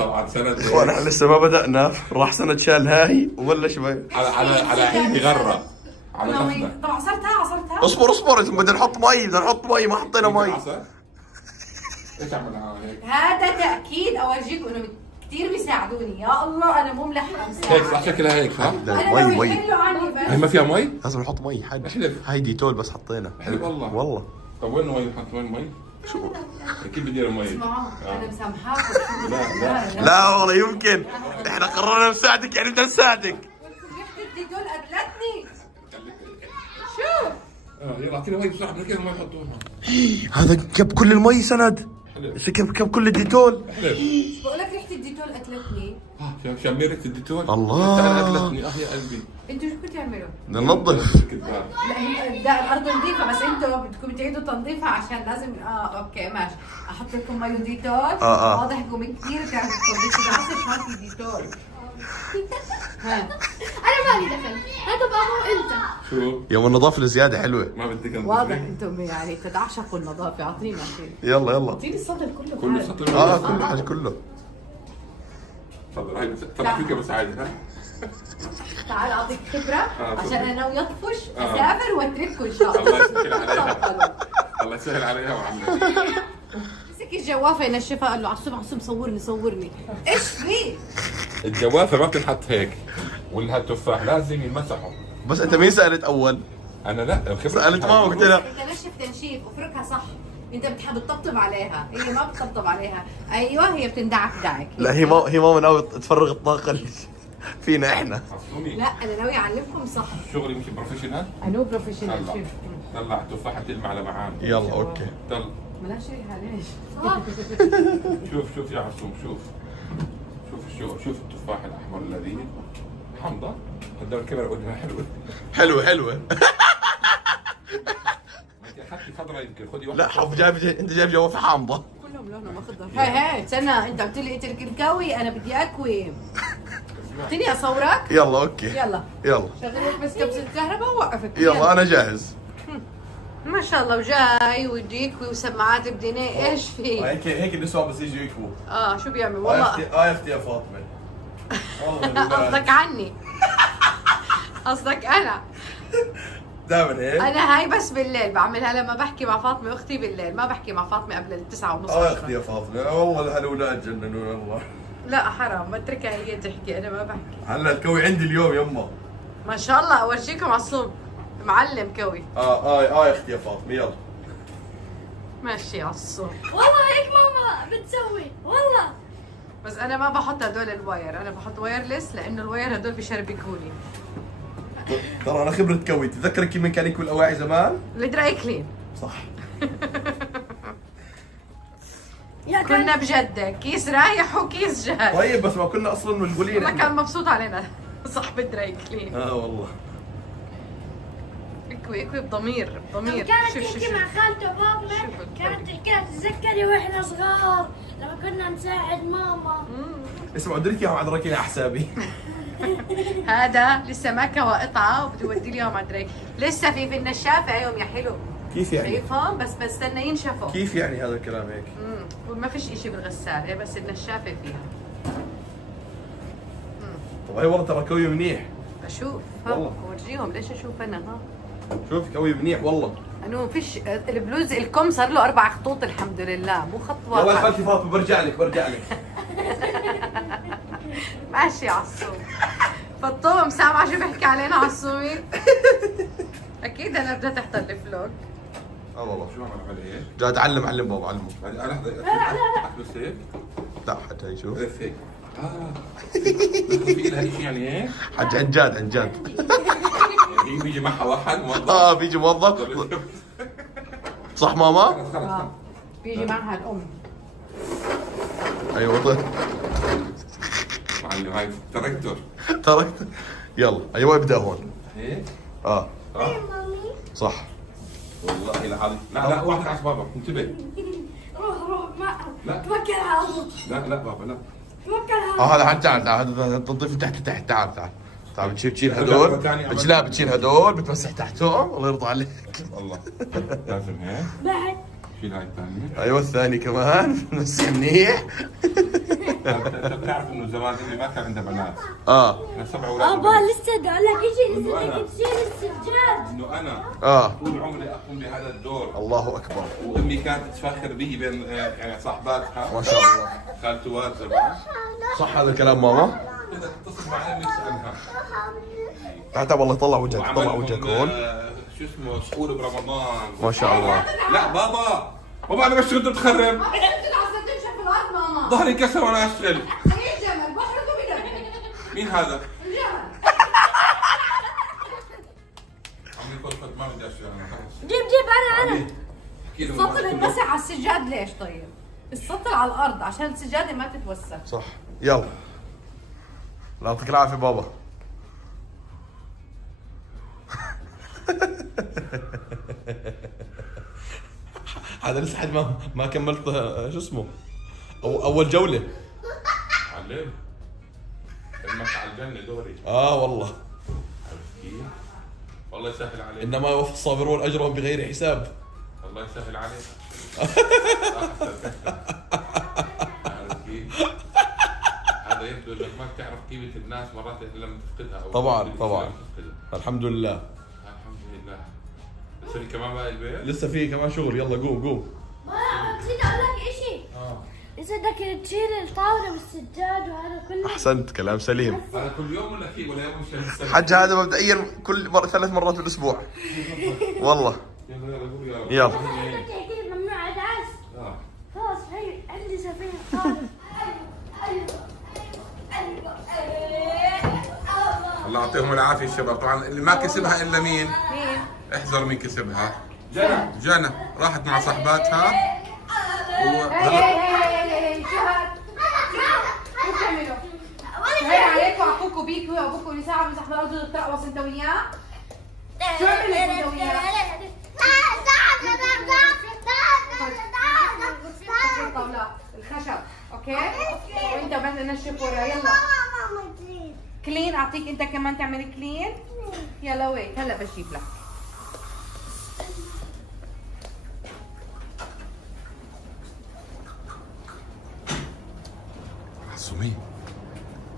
طبعا سند اخوان احنا لسه ما بدأنا، راح سند شال هاي وبلش بي. على عيني غرة على نفسنا. طب عصرتها اصبر بدنا نحط مي، ما حطينا مي. ايش عملنا هيك؟ هذا تأكيد أورجيكم إنه كثير بيساعدوني. يا الله أنا مو ملحقة هيك صح شكلها هيك صح؟ مي يحلوا عني هي بس. ما فيها مي؟ لازم نحط مي حاج. احلف. هاي ديتول بس حطينا. احلف والله. والله طب وين مي؟ نحط وين مي؟ شو؟ كيف بدي مي؟ اسمعوا أنا مسامحاكم. لا لا والله يمكن احنا قررنا نساعدك، يعني بدنا نساعدك. ريحة الديتول قتلتني. شوف يلا اعطينا مي بسرعه بدنا كيف مي يحطوها. هذا كب كل المي سند. كب كل الديتول. بقول لك ريحة الديتول قتلتني. شمي ريحه الديتول. الله. قتلتني يا قلبي. انتوا شو بتعملوا؟ بدنا ننظف. كذاب. لا الارض نظيفه بس انتوا بدكم تعيدوا تنظيفها عشان لازم اوكي ماشي. احط لكم مي وديتول. واضح انكم كثير تعبتوا بس العصر ما في ديتول. انا مالي دخل، هذا بابا انت. شو؟ يوم النظافة الزيادة حلوة. ما بدك انت. واضح انتم يعني تتعشقوا النظافه. اعطينا شيء. يلا اعطيني السطل كله. كل تعال. سطر. كل حاجة كله. تفضل هاي طلع فيك بس عادي ها. تعال اعطيك خبره عشان انا ناوي اطفش آه. اسافر واترككم ان شاء الله الله. يسهل عليها. تفضلوا. الله يسهل عليها وعنا. مسك الجوافه ينشفها قال له عصم صورني. ايش في؟ الجوافه ما بتنحط هيك ولا هالتفاح لازم ينمسحوا. بس انت مين سألت اول؟ انا لا الخبره سألت ماما قلت لها انت نشف تنشيف افركها صح. انت بتحب تطبطب عليها، هي ما بتطبطب عليها. ايوه هي بتندعك دعك. لا هي ماما ناوي تفرغ الطاقة اللي فينا احنا. عصومي. لا انا ناوي اعلمكم صح. شغلي مش بروفيشنال. انو بروفيشنال طلع شيف. طلع التفاحه تلمع لمعان. يلا اوكي. طلع. ملاش ريحه ليش؟ شوف يا عصوم شوف التفاح الاحمر الذي حمضه قدام الكاميرا قلنا حلوه. حلوة. ما انت اخذتي خضراء يمكن خذي واحده. لا حب انت جايب جوافة حامضة. كلهم لونهم اخضر. هاي استنى انت قلت لي اترك الكوي انا بدي اكوي. اعطيني اصورك؟ يلا اوكي. يلا يلا شغلت بس كبسه الكهرباء ووقفت. يلا انا جاهز. ما شاء الله وجاي ويجيك وسماعات بدينيه ايش في؟ هيك النسوان بس يجوا يكفوا. شو بيعمل والله. اختي يا فاطمة. والله قصدك عني. قصدك انا. دائما هيك. انا هاي بس بالليل بعملها لما بحكي مع فاطمه اختي بالليل، ما بحكي مع فاطمه قبل التسعة ونص. اختي يا فاطمة، والله هالولاد جننون والله. لا حرام بتركها هي تحكي انا ما بحكي. هلا الكوي عندي اليوم يما. ما شاء الله اورجيكم عصوم معلم كوي. يا اختي يا فاطمة يلا. ماشي عصوم. والله هيك ماما بتسوي والله. بس انا ما بحط هدول الواير، انا بحط وايرلس لانه الواير هدول بيشربكوني. ترى انا خبرة كوي، تتذكر كيف من كان يكوي الاواعي زمان؟ الدراي كلين. صح. يا كنا بجدة كيس رايح وكيس جاي. طيب بس ما كنا اصلا مشغولين والله احنا. كان مبسوط علينا صاحب الدراي كلين. والله. اكوي بضمير كانت شوف تحكي مع خالته فاطمة، كانت تحكي لها تتذكري واحنا صغار لما كنا نساعد ماما. اسمعوا دريك اياهم على ركينا على حسابي. هذا لسه ما كوى قطعة وبده يودي لي اياهم على الدراي. لسه في النشافة يوم يا حلو. كيف يعني؟ شايفهم بس بستنى ينشفوا. كيف يعني هذا الكلام هيك؟ وما فيش اشي بالغسالة هي بس النشافة فيها. طب هي والله ترى كوي منيح. اشوف والله. ورجيهم ليش اشوف انا شوف كوي منيح والله. انه فيش البلوز الكم صار له 4 خطوط الحمد لله مو خط واحد. يلا يا خالتي فاطمة برجع لك. ماشي عصوم. فطوم سامعة شو بحكي علينا عصومي؟ اكيد انا بدها تحضر الفلوج. والله. شو عمل عليه؟ جاد علم بابا علمه. لحظه بس هيك لا حتى هي شوف. بس هيك في لها شيء يعني هيك حج عن جد. يعني بيجي معها واحد موظف. بيجي موظف. صح ماما؟ خلص بيجي معها الام. ايوه طيب. معلم هاي تراكتور تركت. يلا ايوه ابدا هون. هيك مامي صح. والله العظيم لا واحد على بابا انتبه. روح ما لا. توكل على الله. لا بابا لا توكل على الله. هذا حد تعال هذا تنظيف تحت تعال بتشيل هدول بتشيل هدول بتمسح تحتهم الله يرضى عليك. الله لازم هيك بعد شيل هاي الثانية. ايوه الثاني كمان بس منيح. انت بتعرف انه زمان امي ما كان عندها بنات. انا 7 اولاد. ابا لسه بدي اقول لك شيء، لسه بدك تشيل السجاد. انه انا طول عمري اقوم بهذا الدور. الله اكبر. وامي كانت تفخر بي بين يعني صاحباتها. ما شاء الله. خالتوات زمان. صح هذا الكلام ماما؟ بدك تتصل مع امي تسالها. تعال والله طلع وجهك، طلع وجهك هون. شو اسمه سحور برمضان. ما شاء الله. لا بابا انا بشتغل، انت بتخرب. ما بدك تلعب تمشي في الارض ماما. ظهري كسر وانا اشتغل. ايه الجمل بحرقه بدك. مين هذا؟ الجمل. عمي كنت ما بدي اشتغل انا خلص. جيب انا السطل انمسح على السجاد ليش طيب؟ السطل على الارض عشان السجاده ما تتوسخ. صح. يلا الله يعطيك العافيه بابا. هذا لسه حد ما كملت شو اسمه اول جوله. علم امك على الجنه دوري. والله. عرفت كيف؟ والله يسهل عليك. انما يوفي الصابرون اجرهم بغير حساب. الله يسهل عليك. عرفت كيف؟ هذا يبدو انك ما بتعرف قيمه الناس مرات الا لما تفقدها. أو طبعا الحمد لله. الحمد لله. لسه في كمان باقي البيت؟ لسه في كمان شغل. يلا قوم. نسيت اقول لك شيء. لسه بدك تشيل الطاوله والسجاد وهذا كله. احسنت، كلام سليم. هذا كل يوم ولا في ولا يوم شهر؟ حج هذا مبدئيا كل 3 مرات بالاسبوع. والله. يلا قول يا رب. يلا. بدك تحكي لي ممنوع ادعس. خلاص هي عندي سفينه طاوله. الله يعطيهم العافيه الشباب. طبعا اللي ما كسبها الا مين؟ احذر مين كسبها. جنى راحت مع صاحباتها. شو هاد؟ شو بتعملوا؟ هي عليكم اخوكم بيكوا وابوكم اللي ساعه بمسح بالارض وتترقص انت وياه؟ شو عملت انت وياه؟ الطاولات الخشب اوكي؟ وانت بس نشف ورا. يلا كلين. اعطيك انت كمان تعمل كلين. يلا ويت هلا بجيب لك. عصومي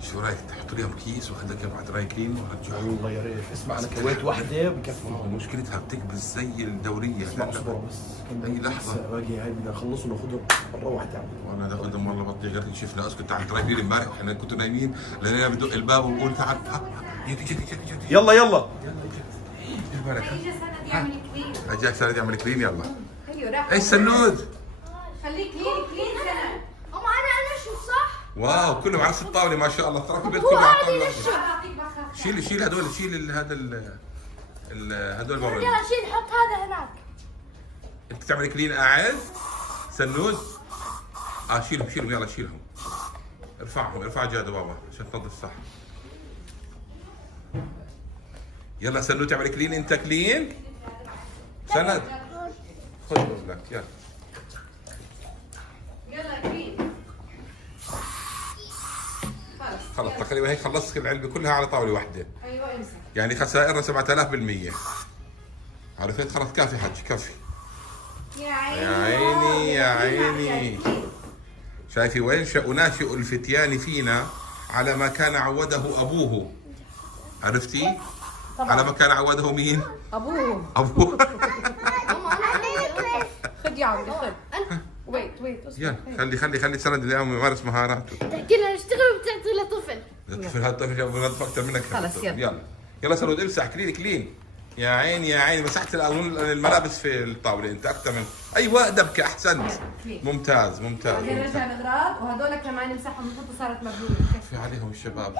شو رايك تحط لي كيس واخذ لك بعد راي كلين ورجعه؟ والله يا ريت. اسمع انا كويت واحده بكفي. مشكلتها بتكبس زي الدوريه. اسمع اصبر بس. اي لحظه باقي هاي بدنا نخلص وناخذهم مره واحده. وانا اخذهم والله بطي غير شفنا. اسكت تعال تراي كلين امبارح واحنا كنتوا نايمين لقينا بدق الباب ونقول تعال جدي يلا ايش بالك؟ اجى سند يعمل كلين. اجاك سند يعمل كلين. يلا ايوه راح. ايش سنود؟ خليه كلين سند. اما انا شو صح؟ واو كلهم على الطاوله ما شاء الله. ترى البيت كله على الطاوله. اعطيك بخاخ. شيل هذول. شيل هذا هذول برا. يلا شيل حط هذا هناك. انت تعمل كلين قاعد سنود. شيلهم يلا شيلهم. ارفع جاد بابا عشان تنظف صح. يلا سنود تعمل كلين. انت كلين سند. خذ لك يلا. يلا كلين. خلص تقريبا هيك خلصت العلبه كلها على طاوله واحده. ايوه امسك. يعني خسائرنا 7000%. عرفت؟ خلاص كافي حج كافي. يا عيني. شايفي وين أناشئ الفتيان فينا على ما كان عوده أبوه. عرفتي؟ طبعا. على ما كان عوده مين؟ ابوه. خذ يا عمي خذ. ويت يلا خلي سند اليوم يمارس مهاراته. تحكي له اشتغل وبتعطي له طفل. الطفل هذا الطفل بنظف اكثر منك. خلص يلا سند امسح كلين. يا عيني مسحت الملابس في الطاوله انت اكثر من. ايوه دبكه. احسنت. ممتاز. رجع الاغراض وهذول كمان نمسحهم المفروض صارت مبلوله. كفي عليهم الشباب.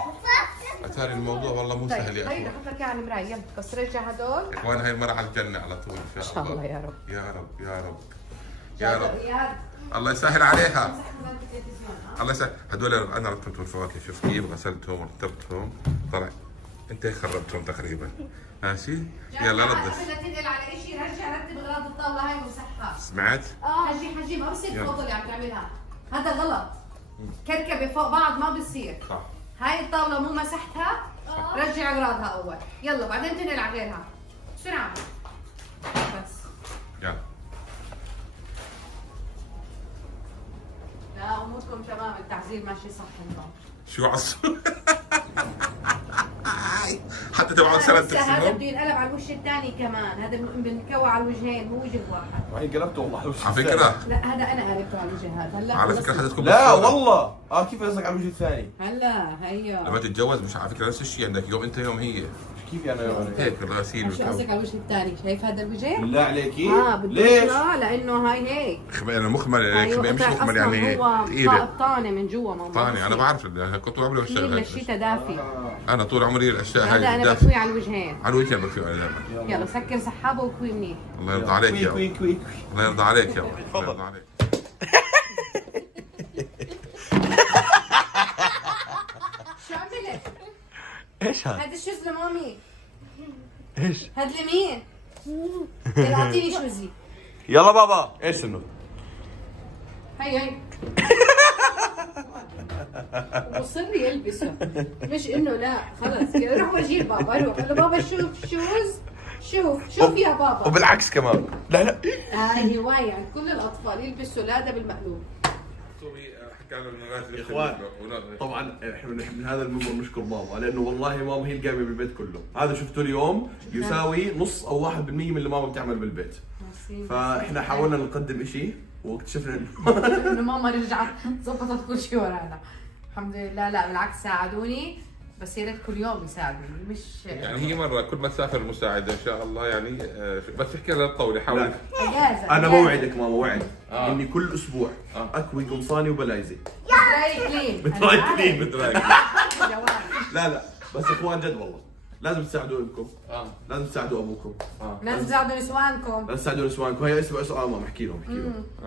اتاري الموضوع والله مو سهل يا اخوان. احط لك اياها على المرايه. يلا بس رجع هذول. يا اخوان هاي المره على الجنه على طول ان شاء الله. يا رب. يا رب. الله يسهل عليها. الله يسهل. هذول انا رتبتهم الفواكه. شوف كيف غسلتهم ورتبتهم. طلع انت خربتهم تقريبا. ماشي. يلا نظف. بدك تنقل على شيء رجع رتب اغراض الطاوله هاي ومسحها. سمعت؟ حجي ما بصير الفوضى اللي عم تعملها. هذا غلط. كركبه فوق بعض ما بصير. صح. هاي الطاوله مو مسحتها. رجع اغراضها اول. يلا بعدين تنقل على غيرها. بسرعه. بس. يلا بكم تمام التحذير ماشي صح اليوم. شو عصفور حتى تبع سنة هذا تكسبهم. بده ينقلب على الوش الثاني كمان، هذا بنكوى على الوجهين مو وجه واحد. وهي قلبته والله على فكرة لا هذا انا قلبته على الوجه هذا. هلا على فكرة حدا تكون لا بالصورة. والله كيف قصدك على الوجه الثاني؟ هلا هيا لما تتجوز مش على فكرة نفس الشيء، عندك يوم انت يوم هي كيف يعني يوم هيك الغسيل شو قصدك على الوجه الثاني؟ شايف هذا الوجه؟ بالله عليكي بده ليش؟ يطلع لانه هاي هيك. انا مخمل أيوة، مش مخمل أصلاً يعني هو ثقيلة. طانه من جوا ما طاني انا بعرف كنت طول عمري كثير بشتغل هيك. للشتاء دافي. انا طول عمري الاشياء هذا هاي انا دافية. بكوي على الوجهين. على الوجه بكفي انا دائما. يلا سكر سحابه وكوي منيح. الله يرضى عليك يا كوي ولد. كوي كوي. الله يرضى عليك يا ولد. الله تفضل. يرضى عليك. شو عملت؟ ايش هذا؟ هذا الشوز لمامي. ايش؟ هذا لمين؟ يلا اعطيني شوزي. يلا بابا ايش انه؟ هي وصل لي يلبسه مش انه لا خلص يلا روح ورجيه لبابا روح قول له بابا شوف شوز شوف يا بابا. وبالعكس كمان لا هاي هواية عند كل الاطفال يلبسوا لاده بالمقلوب. يا اخوان طبعا احنا من هذا المنبر نشكر ماما لانه والله ماما هي القايمه بالبيت كله، هذا شفته اليوم يساوي نص او 1% من اللي ماما بتعمل بالبيت. فاحنا حاولنا نقدم شيء واكتشفنا انه ماما رجعت ظبطت كل شيء ورانا الحمد لله. لا بالعكس ساعدوني بس يا ريت كل يوم يساعدوني مش يعني هي مرة كل ما تسافر المساعدة إن شاء الله يعني بس احكي لها الطولة حاول. لا. اجازه. انا موعدك ماما وعد آه. اني كل اسبوع اكوي قمصاني وبلايزي بتراي كلين. بتراي كلين. بدراك. لا بس اخوان جد والله لازم تساعدوا ابنكم، لازم تساعدوا ابوكم، لازم تساعدوا نسوانكم. لازم تساعدوا نسوانكم. هي اسمع سؤال ماما احكي لهم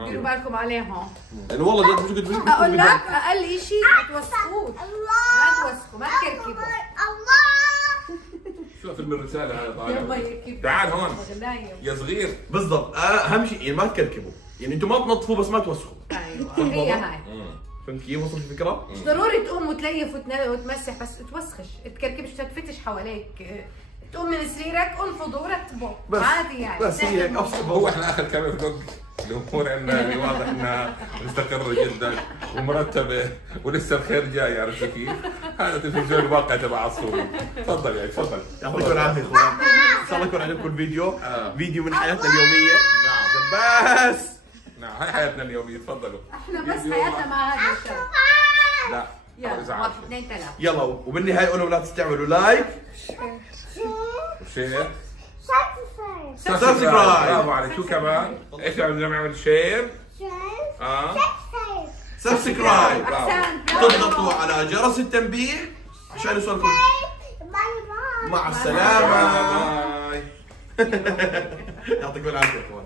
ديروا بالكم عليهم. لانه والله جد مش قد اقول لك اقل شيء ما توسخوش ما توسخوا ما تكركبوا. شوف فيلم الرسالة هذا يلا طالع. يركب. تعال هون غلايب. يا صغير. بالضبط اهم شيء يعني ما تكركبوا، يعني انتم ما تنظفوا بس ما توسخوا. ايوه هي هاي. فهمت كيف وصلت الفكره؟ مش ضروري تقوم وتليف وتمسح بس توسخش تكركبش تفتش حواليك. تقوم من سريرك انفض ورتبه بس عادي يعني. بس هي هيك ابسط. هو احنا اخر كلمة بنوقف الامور عندنا واضح انها مستقرة جدا ومرتبة ولسه الخير جاي، عرفت كيف؟ هذا تلفزيون الواقع تبع عصفور. تفضل يا تفضل. يعطيكم العافيه اخوان، ان شاء الله يكون عجبكم الفيديو. فيديو من حياتنا اليوميه. نعم بس نعم هاي حياتنا اليومية. تفضلوا. احنا بس حياتنا مع هذا الشيء. لا يلا 1 2 3. يلا وبالنهايه قولوا لا تنسوا تعملوا لايك شير سبسكرايب. برافو عليك. شو كمان؟ ايش بدنا نعمل؟ شير سبسكرايب. احسنت. تضغطوا على جرس التنبيه عشان يوصلكم. مع السلامه. باي. يعطيكم العافيه اخوان.